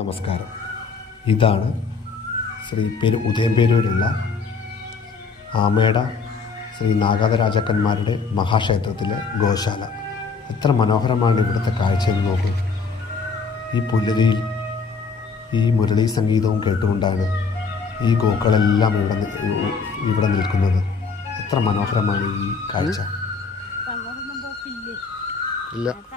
നമസ്കാരം. ഇതാണ് ഉദയംപേരൂരുള്ള ആമേട ശ്രീ നാഗാത രാജാക്കന്മാരുടെ മഹാക്ഷേത്രത്തിലെ ഗോശാല. എത്ര മനോഹരമാണ് ഇവിടുത്തെ കാഴ്ചയെന്ന് നോക്കൂ. ഈ പുലരിയിൽ ഈ മുരളീ സംഗീതവും കേട്ടുകൊണ്ടാണ് ഈ ഗോക്കളെല്ലാം ഇവിടെ നിൽക്കുന്നത്. എത്ര മനോഹരമാണ് ഈ കാഴ്ച. ഇല്ല.